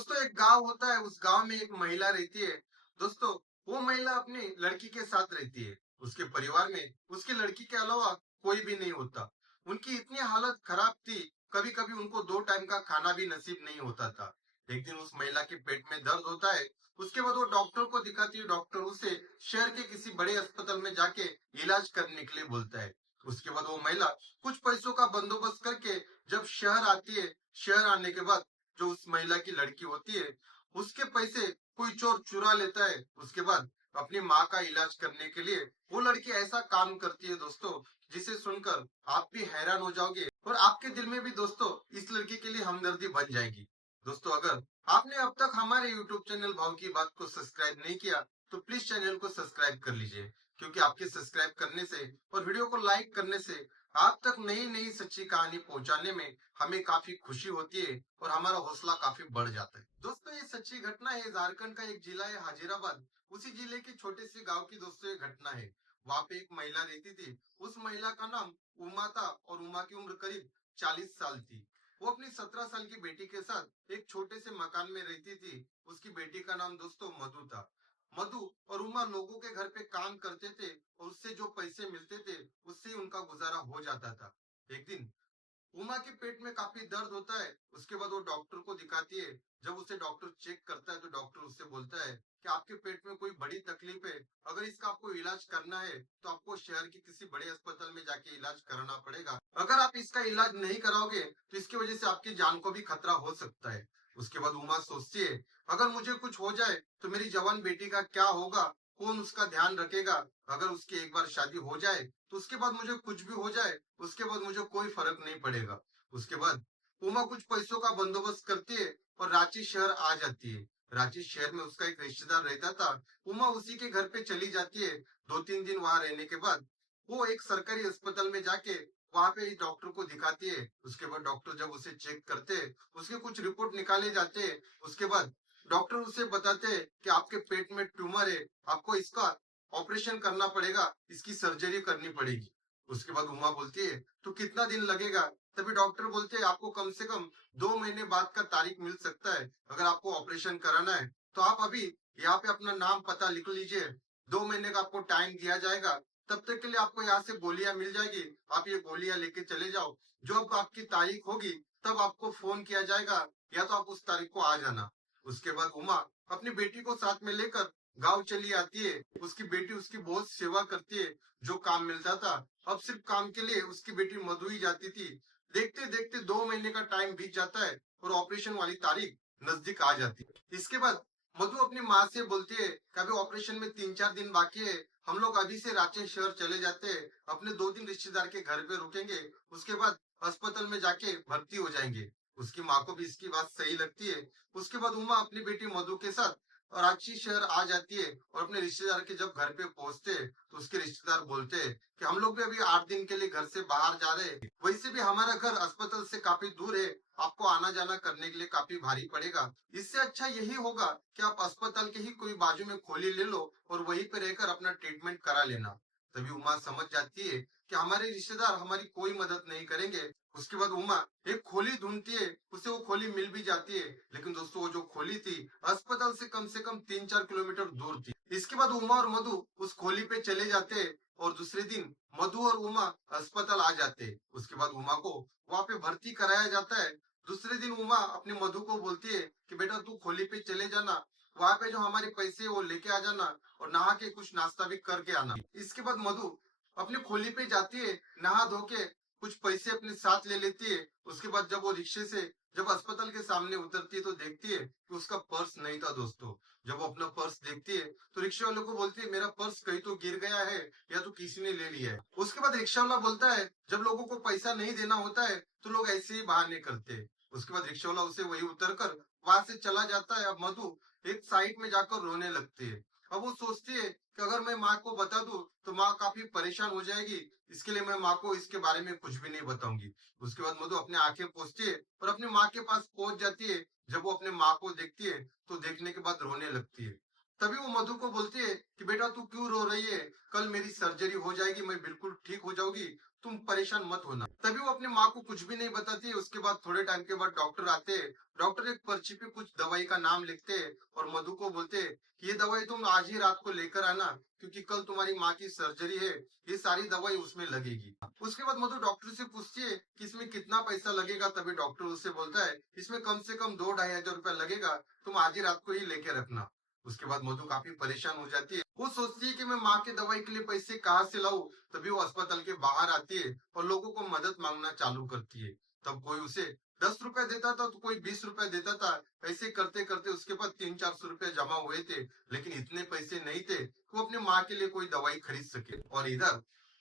दोस्तों एक गांव होता है, उस गांव में एक महिला रहती है। दोस्तों वो महिला अपनी लड़की के साथ रहती है। उसके परिवार में उसकी लड़की के अलावा कोई भी नहीं होता। उनकी इतनी हालत खराब थी, कभी कभी उनको 2 टाइम का खाना भी नसीब नहीं होता था। एक दिन उस महिला के पेट में दर्द होता है। उसके बाद वो डॉक्टर को दिखाती है। डॉक्टर उसे शहर के किसी बड़े अस्पताल में जाके इलाज करने के लिए बोलता है। उसके बाद वो महिला कुछ पैसों का बंदोबस्त करके जब शहर आती है, शहर आने के बाद जो उस महिला की लड़की होती है, उसके पैसे कोई चोर चुरा लेता है। उसके बाद अपनी माँ का इलाज करने के लिए वो लड़की ऐसा काम करती है दोस्तों, जिसे सुनकर आप भी हैरान हो जाओगे और आपके दिल में भी दोस्तों इस लड़की के लिए हमदर्दी बन जाएगी। दोस्तों अगर आपने अब तक हमारे YouTube चैनल भाव की बात को सब्सक्राइब नहीं किया तो प्लीज चैनल को सब्सक्राइब कर लीजिए, क्योंकि आपके सब्सक्राइब करने से और वीडियो को लाइक करने से आप तक नई नई सच्ची कहानी पहुंचाने में हमें काफी खुशी होती है और हमारा हौसला काफी बढ़ जाता है। दोस्तों ये सच्ची घटना है, झारखंड का एक जिला है हाजिराबाद। उसी जिले के छोटे से गांव की दोस्तों ये घटना है। वहां पे एक महिला रहती थी। उस महिला का नाम उमा था और उमा की उम्र करीब 40 साल थी। वो अपनी 17 साल की बेटी के साथ एक छोटे से मकान में रहती थी। उसकी बेटी का नाम दोस्तों मधु था। मधु और उमा लोगों के घर पे काम करते थे और उससे जो पैसे मिलते थे उससे ही उनका गुजारा हो जाता था। एक दिन उमा के पेट में काफी दर्द होता है। उसके बाद वो डॉक्टर को दिखाती है। जब उसे डॉक्टर चेक करता है तो डॉक्टर उससे बोलता है कि आपके पेट में कोई बड़ी तकलीफ है। अगर इसका आपको इलाज करना है तो आपको शहर के किसी बड़े अस्पताल में जाके इलाज कराना पड़ेगा। अगर आप इसका इलाज नहीं कराओगे तो इसकी वजह से आपकी जान को भी खतरा हो सकता है। उसके बाद उमा सोचती है, अगर मुझे कुछ हो जाए तो मेरी जवान बेटी का क्या होगा, कौन उसका ध्यान रखेगा। अगर उसकी एक बार शादी हो जाए तो उसके बाद मुझे कुछ भी हो जाए, उसके बाद मुझे कोई फर्क नहीं पड़ेगा। उसके बाद उमा कुछ पैसों का बंदोबस्त करती है और रांची शहर आ जाती है। रांची शहर में उसका एक रिश्तेदार रहता था। उमा उसी के घर पे चली जाती है। 2-3 दिन वहां रहने के बाद वो एक सरकारी अस्पताल में जाके वहां पे डॉक्टर को दिखाती है। उसके बाद डॉक्टर जब उसे चेक करते हैं, उसके कुछ रिपोर्ट निकाले जाते हैं। उसके बाद डॉक्टर उसे बताते हैं कि आपके पेट में ट्यूमर है, आपको इसका ऑपरेशन करना पड़ेगा, इसकी सर्जरी करनी पड़ेगी। उसके बाद उमा बोलती है तो कितना दिन लगेगा। तभी डॉक्टर बोलते हैं आपको कम से कम 2 महीने बाद का तारीख मिल सकता है। अगर आपको ऑपरेशन कराना है तो आप अभी यहाँ पे अपना नाम पता लिख लीजिए। 2 महीने का आपको टाइम दिया जाएगा। तब तक के लिए आपको यहाँ से गोलियां मिल जाएगी। आप ये गोलियां लेके चले जाओ। जब आपकी तारीख होगी तब आपको फोन किया जाएगा, या तो आप उस तारीख को आ जाना। उसके बाद उमा अपनी बेटी को साथ में लेकर गांव चली आती है। उसकी बेटी उसकी बहुत सेवा करती है। जो काम मिलता था अब सिर्फ काम के लिए उसकी बेटी मधु ही जाती थी। देखते देखते 2 महीने का टाइम बीत जाता है और ऑपरेशन वाली तारीख नजदीक आ जाती है। इसके बाद मधु अपनी माँ से बोलती है कि अभी ऑपरेशन में 3-4 दिन बाकी है। हम लोग अभी से रांची शहर चले जाते हैं, अपने 2 दिन रिश्तेदार के घर पे रुकेंगे। उसके बाद अस्पताल में जाके भर्ती हो जाएंगे। उसकी माँ को भी इसकी बात सही लगती है। उसके बाद उमा अपनी बेटी मधु के साथ रांची शहर आ जाती है और अपने रिश्तेदार के जब घर पे पहुंचते हैं तो उसके रिश्तेदार बोलते हैं कि हम लोग भी अभी 8 दिन के लिए घर से बाहर जा रहे हैं। वैसे भी हमारा घर अस्पताल से काफी दूर है, आपको आना जाना करने के लिए काफी भारी पड़ेगा। इससे अच्छा यही होगा कि आप अस्पताल के ही कोई बाजू में खोली ले लो और वहीं पे रहकर अपना ट्रीटमेंट करा लेना। तभी उमा समझ जाती है कि हमारे रिश्तेदार हमारी कोई मदद नहीं करेंगे। उसके बाद उमा एक खोली ढूंढती है। उसे वो खोली मिल भी जाती है, लेकिन दोस्तों वो जो खोली थी अस्पताल से कम 3-4 किलोमीटर दूर थी। इसके बाद उमा और मधु उस खोली पे चले जाते हैं और दूसरे दिन मधु और उमा अस्पताल आ जाते हैं। उसके बाद उमा को वहां पे भर्ती कराया जाता है। दूसरे दिन उमा अपनी मधु को बोलती है कि बेटा तू खोली पे चले जाना, वहां पे जो हमारे पैसे वो लेके आ जाना और नहा के कुछ नाश्ता भी करके आना। इसके बाद मधु अपनी खोली पे जाती है, नहा धो के कुछ पैसे अपने साथ ले लेती है। उसके बाद जब वो रिक्शे से जब अस्पताल के सामने उतरती है तो देखती है कि उसका पर्स नहीं था दोस्तों। जब वो अपना पर्स देखती है तो रिक्शे वाले को बोलती है मेरा पर्स कहीं तो गिर गया है या तो किसी ने ले लिया है। उसके बाद रिक्शा वाला बोलता है जब लोगों को पैसा नहीं देना होता है तो लोग ऐसे ही बहाने करते हैं। उसके बाद रिक्शा वाला उसे वही उतर कर वहां से चला जाता है। अब मधु एक साइड में जाकर रोने लगती है। अब वो सोचती है कि अगर मैं माँ को बता दूं तो माँ काफी परेशान हो जाएगी, इसके लिए मैं माँ को इसके बारे में कुछ भी नहीं बताऊंगी। उसके बाद मधु अपने आंखें पोंछती है और अपनी माँ के पास पहुंच जाती है। जब वो अपने माँ को देखती है तो देखने के बाद रोने लगती है। तभी वो मधु को बोलती है कि बेटा तू क्यों रो रही है, कल मेरी सर्जरी हो जाएगी, मैं बिल्कुल ठीक हो जाऊंगी, तुम परेशान मत होना। तभी वो अपनी माँ को कुछ भी नहीं बताती है। उसके बाद थोड़े टाइम के बाद डॉक्टर आते हैं। डॉक्टर एक पर्ची पे कुछ दवाई का नाम लिखते हैं और मधु को बोलते हैं कि ये दवाई तुम आज ही रात को लेकर आना, क्योंकि कल तुम्हारी माँ की सर्जरी है, ये सारी दवाई उसमें लगेगी। उसके बाद मधु डॉक्टर से पूछती है कि इसमें कितना पैसा लगेगा। तभी डॉक्टर उससे बोलता है इसमें कम से कम 2-2,500 रुपया लगेगा, तुम आज ही रात को ही लेके रखना। उसके बाद मधु काफी परेशान हो जाती है। वो सोचती है कि मैं माँ के दवाई के लिए पैसे कहाँ से लाऊं। तभी वो अस्पताल के बाहर आती है और लोगों को मदद मांगना चालू करती है। तब कोई उसे 10 रुपए देता था तो कोई 20 रुपए देता था। ऐसे करते करते उसके पास 300-400 रुपए जमा हुए थे, लेकिन इतने पैसे नहीं थे कि वो अपनी माँ के लिए कोई दवाई खरीद सके। और इधर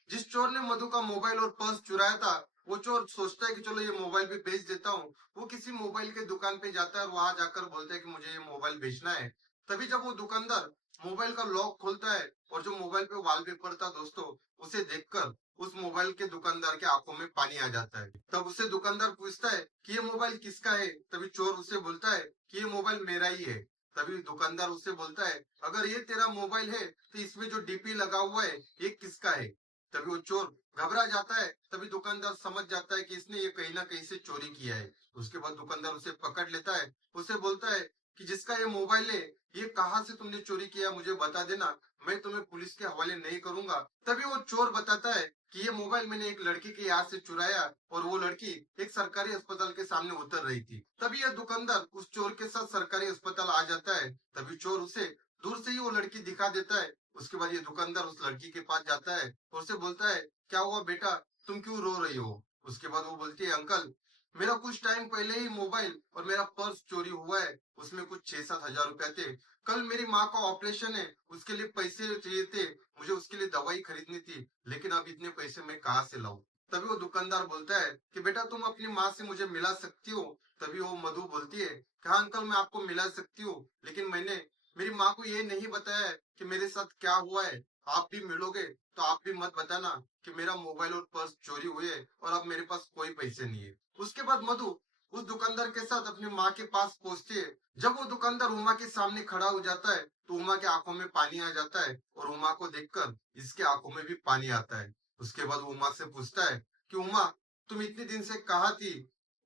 जिस चोर ने मधु का मोबाइल और पर्स चुराया था, वो चोर सोचता है कि चलो ये मोबाइल भी बेच देता हूँ। वो किसी मोबाइल के दुकान पे जाता है और वहां जाकर बोलता है कि मुझे ये मोबाइल बेचना है। तभी जब वो दुकानदार मोबाइल का लॉक खोलता है और जो मोबाइल पे वॉलपेपर था दोस्तों, उसे देखकर उस मोबाइल के दुकानदार के आंखों में पानी आ जाता है। तब उसे दुकानदार पूछता है कि ये मोबाइल किसका है। तभी चोर उसे बोलता है कि ये मोबाइल मेरा ही है। तभी दुकानदार उससे बोलता है अगर ये तेरा मोबाइल है तो इसमें जो डीपी लगा हुआ है ये किसका है। तभी वो चोर घबरा जाता है। तभी दुकानदार समझ जाता है कि इसने ये कहीं ना कहीं से चोरी किया है। उसके बाद दुकानदार उसे पकड़ लेता है। उसे बोलता है कि जिसका ये मोबाइल है, ये कहाँ से तुमने चोरी किया मुझे बता देना, मैं तुम्हें पुलिस के हवाले नहीं करूंगा। तभी वो चोर बताता है कि ये मोबाइल मैंने एक लड़की के यहाँ से चुराया और वो लड़की एक सरकारी अस्पताल के सामने उतर रही थी। तभी यह दुकानदार उस चोर के साथ सरकारी अस्पताल आ जाता है। तभी चोर उसे दूर से ही वो लड़की दिखा देता है। उसके बाद ये दुकानदार उस लड़की के पास जाता है और उसे बोलता है क्या हुआ बेटा, तुम क्यों रो रही हो। उसके बाद वो बोलती है अंकल, मेरा कुछ टाइम पहले ही मोबाइल और मेरा पर्स चोरी हुआ है, उसमें कुछ 6-7 हजार रुपए थे। कल मेरी माँ का ऑपरेशन है, उसके लिए पैसे चाहिए थे, मुझे उसके लिए दवाई खरीदनी थी, लेकिन अब इतने पैसे मैं कहाँ से लाऊं। तभी वो दुकानदार बोलता है कि बेटा तुम अपनी माँ से मुझे मिला सकती हो। तभी वो मधु बोलती है कि हाँ अंकल मैं आपको मिला सकती हूँ, लेकिन मैंने मेरी माँ को ये नहीं बताया है कि मेरे साथ क्या हुआ है। आप भी मिलोगे तो आप भी मत बताना कि मेरा मोबाइल और पर्स चोरी हुए और अब मेरे पास कोई पैसे नहीं है। उसके बाद मधु उस दुकानदार के साथ अपनी माँ के पास पहुंचती है। जब वो दुकानदार उमा के सामने खड़ा हो जाता है तो उमा के आंखों में पानी आ जाता है और उमा को देखकर इसके आंखों में भी पानी आता है। उसके बाद वो उमा से पूछता है कि उमा तुम इतने दिन से कहाँ थी।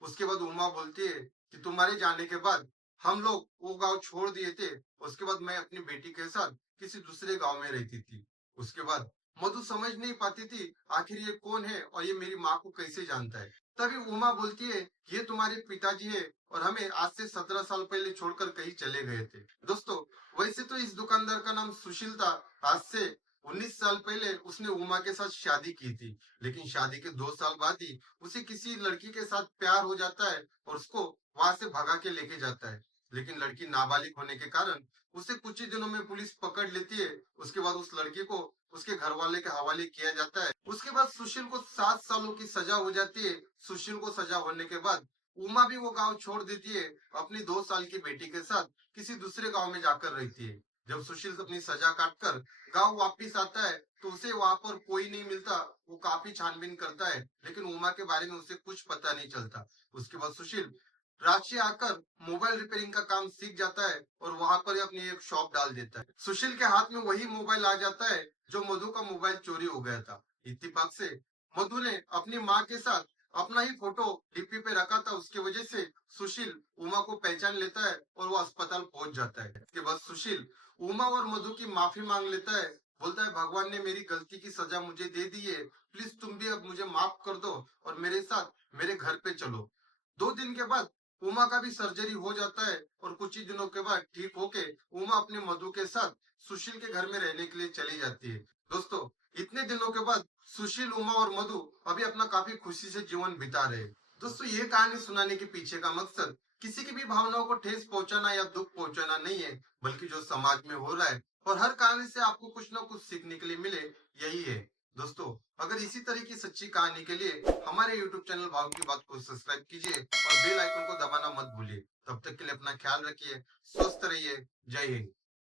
उसके बाद उमा बोलती है कि तुम्हारे जाने के बाद हम लोग वो गांव छोड़ दिए थे। उसके बाद मैं अपनी बेटी के साथ किसी दूसरे गांव में रहती थी। उसके बाद मधु समझ नहीं पाती थी आखिर ये कौन है और ये मेरी माँ को कैसे जानता है। तभी उमा बोलती है ये तुम्हारे पिताजी है और हमें आज से 17 साल पहले छोड़कर कहीं चले गए थे। दोस्तों वैसे तो इस दुकानदार का नाम सुशील था। आज से 19 साल पहले उसने उमा के साथ शादी की थी, लेकिन शादी के 2 साल बाद ही उसे किसी लड़की के साथ प्यार हो जाता है और उसको वहां से भगा के लेके जाता है। लेकिन लड़की नाबालिग होने के कारण उसे कुछ ही दिनों में पुलिस पकड़ लेती है। उसके बाद उस लड़की को उसके घर वाले के हवाले किया जाता है। उसके बाद सुशील को 7 सालों की सजा हो जाती है। सुशील को सजा होने के बाद उमा भी वो गांव छोड़ देती है, अपनी 2 साल की बेटी के साथ किसी दूसरे गांव में जाकर रहती है। जब सुशील अपनी सजा काट कर गाँव वापिस आता है तो उसे वहां पर कोई नहीं मिलता। वो काफी छानबीन करता है, लेकिन उमा के बारे में उसे कुछ पता नहीं चलता। उसके बाद सुशील रांची आकर मोबाइल रिपेयरिंग का काम सीख जाता है और वहां पर ही अपनी एक शॉप डाल देता है। सुशील के हाथ में वही मोबाइल आ जाता है जो मधु का मोबाइल चोरी हो गया था। इत्तेफाक से मधु ने अपनी माँ के साथ अपना ही फोटो डीपी पे रखा था। उसकी वजह से सुशील उमा को पहचान लेता है और वो अस्पताल पहुंच जाता है। इसके बाद सुशील उमा और मधु की माफी मांग लेता है। बोलता है भगवान ने मेरी गलती की सजा मुझे दे दी है, प्लीज तुम भी अब मुझे माफ कर दो और मेरे साथ मेरे घर पे चलो। 2 दिन के बाद उमा का भी सर्जरी हो जाता है और कुछ ही दिनों के बाद ठीक होके उमा अपने मधु के साथ सुशील के घर में रहने के लिए चली जाती है। दोस्तों इतने दिनों के बाद सुशील, उमा और मधु अभी अपना काफी खुशी से जीवन बिता रहे हैं। दोस्तों ये कहानी सुनाने के पीछे का मकसद किसी की भी भावनाओं को ठेस पहुंचाना या दुख पहुंचाना नहीं है, बल्कि जो समाज में हो रहा है और हर कहानी से आपको कुछ ना कुछ सीखने के लिए मिले, यही है। दोस्तों अगर इसी तरह की सच्ची कहानी के लिए हमारे YouTube चैनल भाव की बात को सब्सक्राइब कीजिए और बेल आइकन को दबाना मत भूलिए। तब तक के लिए अपना ख्याल रखिए, स्वस्थ रहिए। जय हिंद।